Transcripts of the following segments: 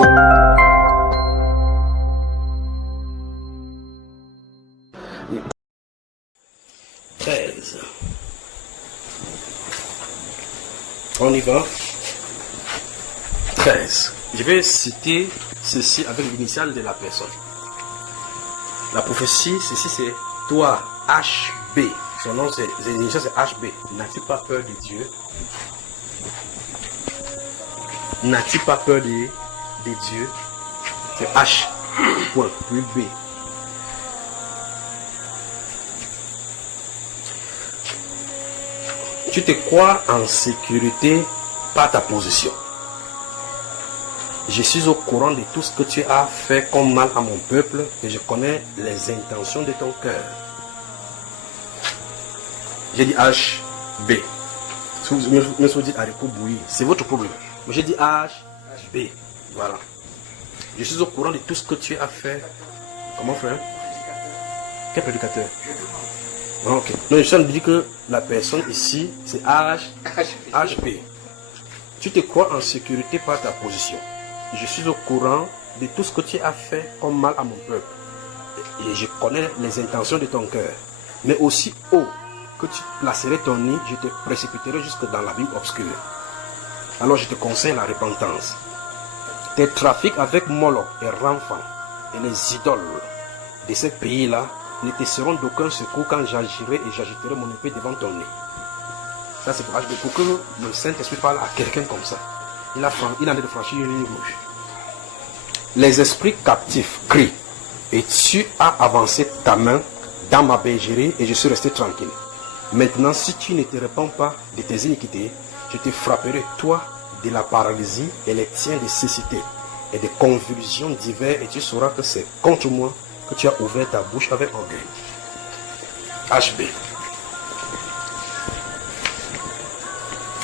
On y va. 13. Je vais citer ceci avec l'initiale de la personne. La prophétie, ceci c'est toi, HB. Son nom c'est l'initiale c'est HB. N'as-tu pas peur de Dieu? N'as-tu pas peur de Dieu? C'est H. Point. Puis B. Tu te crois en sécurité par ta position. Je suis au courant de tout ce que tu as fait comme mal à mon peuple et je connais les intentions de ton cœur. J'ai dit H, B. Si vous dites haricot bouilli, c'est votre problème. Mais j'ai dit H, B. Voilà. Je suis au courant de tout ce que tu as fait. Comment frère? Quel prédicateur? Ok. Donc je suis en train de dire que la personne ici, c'est HB. Tu te crois en sécurité par ta position. Je suis au courant de tout ce que tu as fait comme mal à mon peuple. Et je connais les intentions de ton cœur. Mais aussi haut que tu placerais ton nid, je te précipiterai jusque dans l'abîme obscur. Alors je te conseille la repentance. Tes trafics avec Moloch et Renfan et les idoles de ces pays-là ne te seront d'aucun secours quand j'agirai et j'agiterai mon épée devant ton nez. Ça c'est pour que le Saint-Esprit parle à quelqu'un comme ça. Il en est de franchir une ligne rouge. Les esprits captifs crient et tu as avancé ta main dans ma bergerie et je suis resté tranquille. Maintenant, si tu ne te répands pas de tes iniquités, je te frapperai, toi, de la paralysie et les tiens de cécité et de convulsions diverses, et tu sauras que c'est contre moi que tu as ouvert ta bouche avec orgueil. HB.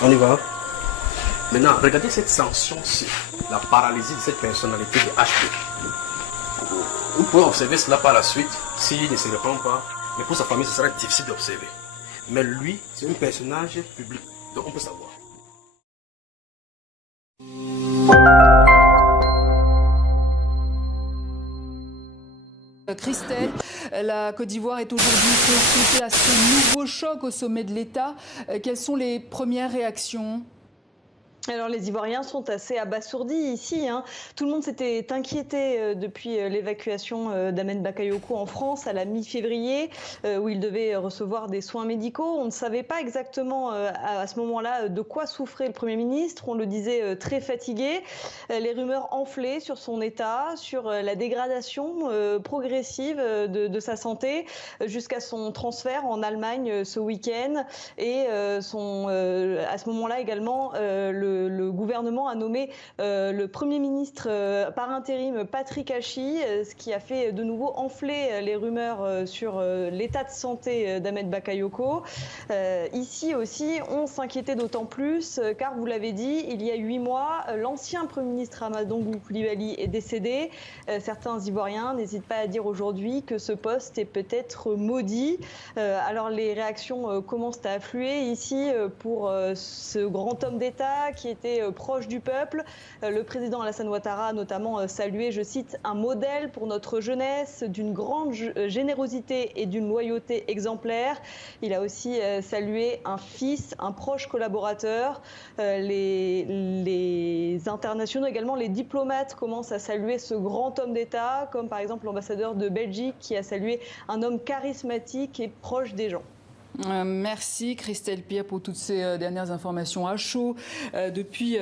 On y va. Maintenant, regardez cette sanction-ci, la paralysie de cette personnalité de HB. Vous pouvez observer cela par la suite, s'il ne se répand pas, mais pour sa famille, ce sera difficile d'observer. Mais lui, c'est un personnage public, donc on peut savoir. Christelle, la Côte d'Ivoire est aujourd'hui confrontée à ce nouveau choc au sommet de l'État. Quelles sont les premières réactions ? Alors les Ivoiriens sont assez abasourdis ici. Tout le monde s'était inquiété depuis l'évacuation d'Ahmed Bakayoko en France à la mi-février, où il devait recevoir des soins médicaux. On ne savait pas exactement à ce moment-là de quoi souffrait le Premier ministre. On le disait très fatigué. Les rumeurs enflaient sur son état, sur la dégradation progressive de sa santé, jusqu'à son transfert en Allemagne ce week-end. Et à ce moment-là également, le gouvernement a nommé le Premier ministre par intérim Patrick Hachi, ce qui a fait de nouveau enfler les rumeurs sur l'état de santé d'Ahmed Bakayoko. Ici aussi, on s'inquiétait d'autant plus car, vous l'avez dit, il y a 8 mois, l'ancien Premier ministre Amadou Coulibaly est décédé. Certains Ivoiriens n'hésitent pas à dire aujourd'hui que ce poste est peut-être maudit. Alors les réactions commencent à affluer ici pour ce grand homme d'État qui était proche du peuple. Le président Alassane Ouattara a notamment salué, je cite, un modèle pour notre jeunesse, d'une grande générosité et d'une loyauté exemplaire. Il a aussi salué un fils, un proche collaborateur. Les internationaux, également les diplomates, commencent à saluer ce grand homme d'État, comme par exemple l'ambassadeur de Belgique qui a salué un homme charismatique et proche des gens. Merci Christelle Pierre pour toutes ces dernières informations à chaud depuis